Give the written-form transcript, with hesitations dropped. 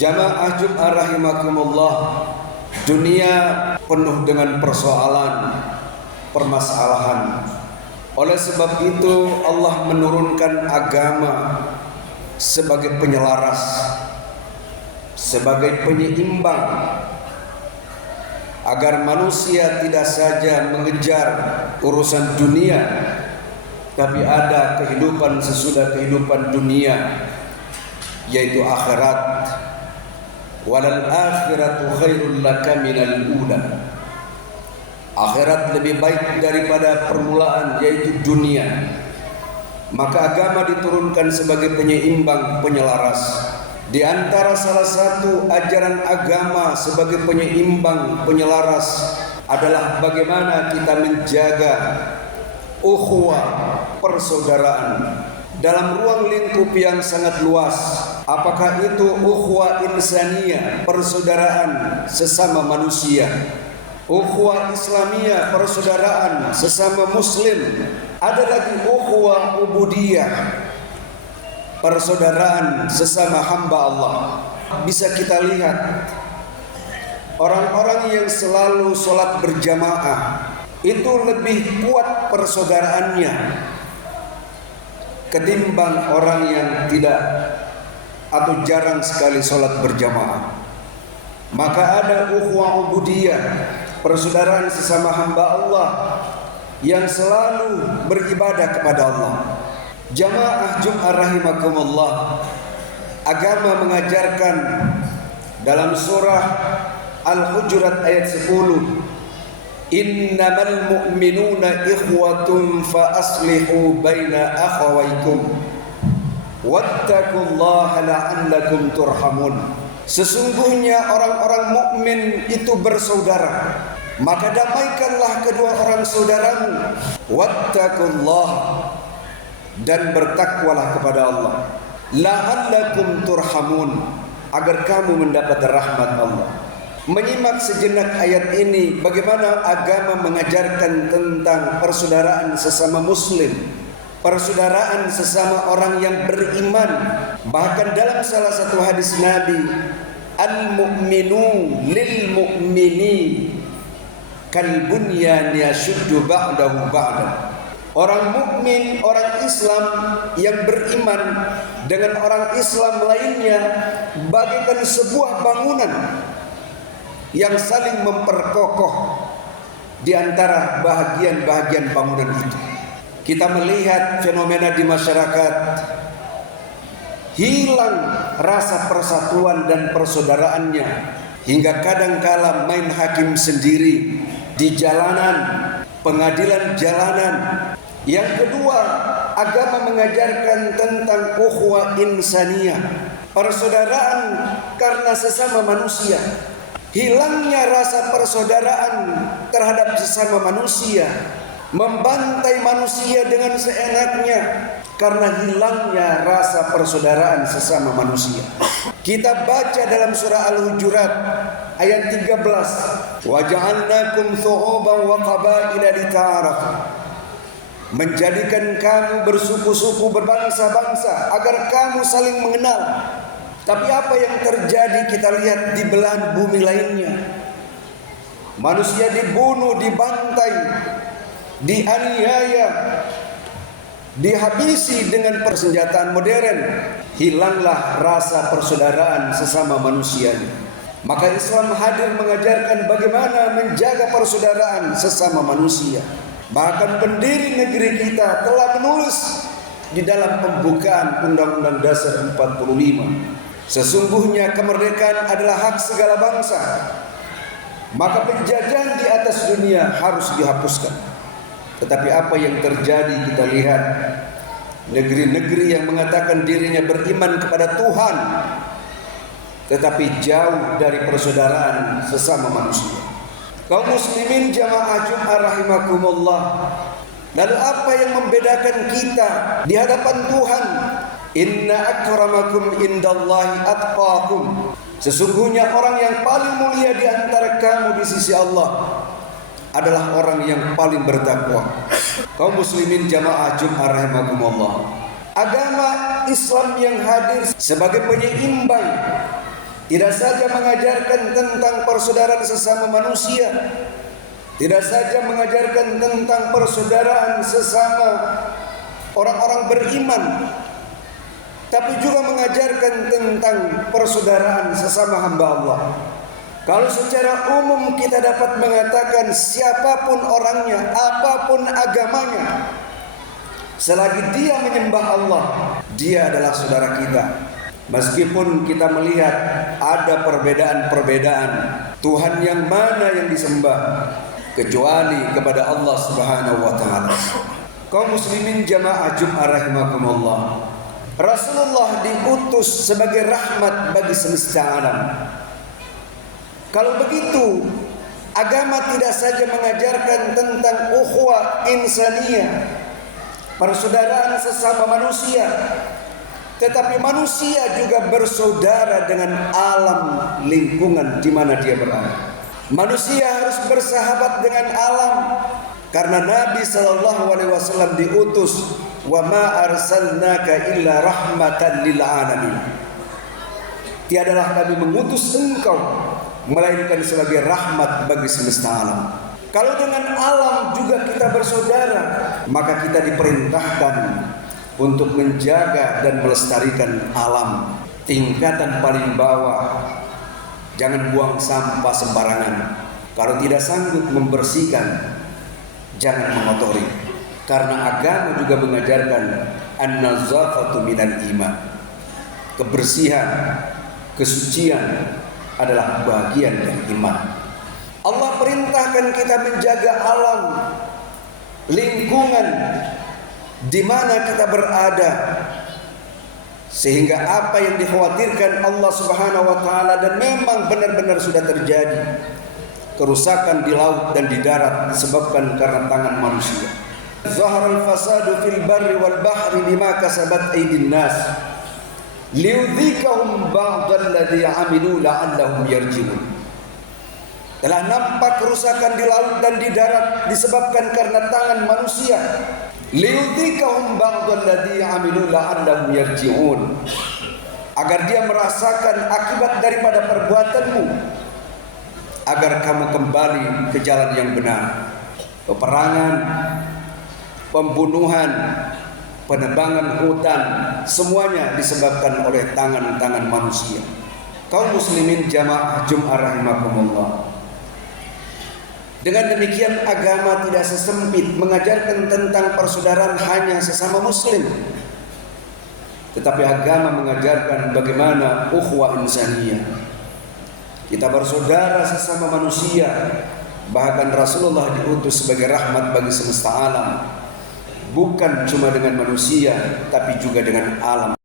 Jamaah Jum'ah rahimakumullah, dunia penuh dengan persoalan, permasalahan. Oleh sebab itu Allah menurunkan agama sebagai penyelaras, sebagai penyeimbang, agar manusia tidak saja mengejar urusan dunia, tapi ada kehidupan sesudah kehidupan dunia, yaitu akhirat. Walal akhiratu khairul laka minal ula. Akhirat lebih baik daripada permulaan, yaitu dunia. Maka agama diturunkan sebagai penyeimbang, penyelaras. Di antara salah satu ajaran agama sebagai penyeimbang, penyelaras adalah bagaimana kita menjaga ukhuwah, persaudaraan dalam ruang lingkup yang sangat luas. Apakah itu ukhuwah insaniyah, persaudaraan sesama manusia, ukhuwah islamiyah, persaudaraan sesama muslim. Ada lagi ukhuwah ubudiyah, persaudaraan sesama hamba Allah. Bisa kita lihat orang-orang yang selalu sholat berjamaah itu lebih kuat persaudaraannya ketimbang orang yang tidak atau jarang sekali sholat berjamaah. Maka ada ukhuwah ubudiyah, persaudaraan sesama hamba Allah yang selalu beribadah kepada Allah. Jamaah Jum'ah rahimakumullah, agama mengajarkan dalam surah Al-Hujurat ayat 10, innamal mu'minuna ikhwatun fa aslihu baina akhawaykum wattaqullaha la'allakum turhamun. Sesungguhnya orang-orang mukmin itu bersaudara, maka damaikanlah kedua orang saudaramu. Wattaqullaha, dan bertakwalah kepada Allah. La'allakum turhamun, agar kamu mendapat rahmat Allah. Menyimak sejenak ayat ini, bagaimana agama mengajarkan tentang persaudaraan sesama muslim, persaudaraan sesama orang yang beriman. Bahkan dalam salah satu hadis Nabi, al-mu'minu lil-mu'mini kal-bunyan yashuddu ba'dahu ba'dan. Orang mukmin, orang Islam yang beriman dengan orang Islam lainnya bagaikan sebuah bangunan yang saling memperkokoh di antara bahagian-bahagian bangunan itu. Kita melihat fenomena di masyarakat, hilang rasa persatuan dan persaudaraannya, hingga kadangkala main hakim sendiri di jalanan, pengadilan jalanan. Yang kedua, agama mengajarkan tentang ukhuwah insaniyah, persaudaraan karena sesama manusia. Hilangnya rasa persaudaraan terhadap sesama manusia, membantai manusia dengan seenaknya karena hilangnya rasa persaudaraan sesama manusia. Kita baca dalam surah Al-Hujurat ayat 13, wa ja'alnakum thu'uban wa qabaila lita'arafu, menjadikan kamu bersuku-suku, berbangsa-bangsa agar kamu saling mengenal. Tapi apa yang terjadi kita lihat di belahan bumi lainnya. Manusia dibunuh, dibantai, dianiaya, dihabisi dengan persenjataan modern. Hilanglah rasa persaudaraan sesama manusia. Maka Islam hadir mengajarkan bagaimana menjaga persaudaraan sesama manusia. Bahkan pendiri negeri kita telah menulis di dalam pembukaan Undang-Undang Dasar 45, sesungguhnya kemerdekaan adalah hak segala bangsa. Maka penjajahan di atas dunia harus dihapuskan. Tetapi apa yang terjadi kita lihat, negeri-negeri yang mengatakan dirinya beriman kepada Tuhan, tetapi jauh dari persaudaraan sesama manusia. Kaum muslimin jamaah Jum'ah rahimakumullah, lalu apa yang membedakan kita di hadapan Tuhan? Inna akramakum indallahi atqakum, sesungguhnya orang yang paling mulia di antara kamu di sisi Allah adalah orang yang paling bertakwa. Kaum muslimin jamaah Jum'ah rahimakumullah, agama Islam yang hadir sebagai penyeimbang tidak saja mengajarkan tentang persaudaraan sesama manusia, tidak saja mengajarkan tentang persaudaraan sesama orang-orang beriman, tapi juga mengajarkan tentang persaudaraan sesama hamba Allah. Kalau secara umum kita dapat mengatakan siapapun orangnya, apapun agamanya, selagi dia menyembah Allah, dia adalah saudara kita. Meskipun kita melihat ada perbedaan-perbedaan, Tuhan yang mana yang disembah kecuali kepada Allah Subhanahu wa taala. Kaum muslimin jamaah Jumat rahimakumullah, Rasulullah diutus sebagai rahmat bagi semesta alam. Kalau begitu, agama tidak saja mengajarkan tentang ukhuwah insaniyah, persaudaraan sesama manusia, tetapi manusia juga bersaudara dengan alam lingkungan di mana dia berada. Manusia harus bersahabat dengan alam, karena Nabi SAW diutus, wa ma arsalnaka illa rahmatan lil alamin. Tiadalah kami mengutus engkau melainkan sebagai rahmat bagi semesta alam. Kalau dengan alam juga kita bersaudara, maka kita diperintahkan untuk menjaga dan melestarikan alam. Tingkatan paling bawah, jangan buang sampah sembarangan. Kalau tidak sanggup membersihkan, jangan mengotori. Karena agama juga mengajarkan an-nazafatu minal iman. Kebersihan, kesucian adalah bagian dari iman. Allah perintahkan kita menjaga alam, lingkungan di mana kita berada, sehingga apa yang dikhawatirkan Allah Subhanahu wa taala dan memang benar-benar sudah terjadi, kerusakan di laut dan di darat disebabkan karena tangan manusia. Zaharal fasadu fil barri wal bahri bima kasabat aydin nas liyudhikahum ba'dal ladzi 'amilu la'allahum yarji'un. Telah nampak kerusakan di laut dan di darat disebabkan karena tangan manusia. Liyudhikahum ba'dal ladzi 'amilu la'allahum yarji'un. Agar dia merasakan akibat daripada perbuatanmu, agar kamu kembali ke jalan yang benar. Peperangan, pembunuhan, penebangan hutan, semuanya disebabkan oleh tangan-tangan manusia. Kaum muslimin jamaah Jumat rahimakumullah, dengan demikian agama tidak sesempit mengajarkan tentang persaudaraan hanya sesama muslim, tetapi agama mengajarkan bagaimana ukhuwah insaniyah. Kita bersaudara sesama manusia. Bahkan Rasulullah diutus sebagai rahmat bagi semesta alam, bukan cuma dengan manusia tapi juga dengan alam.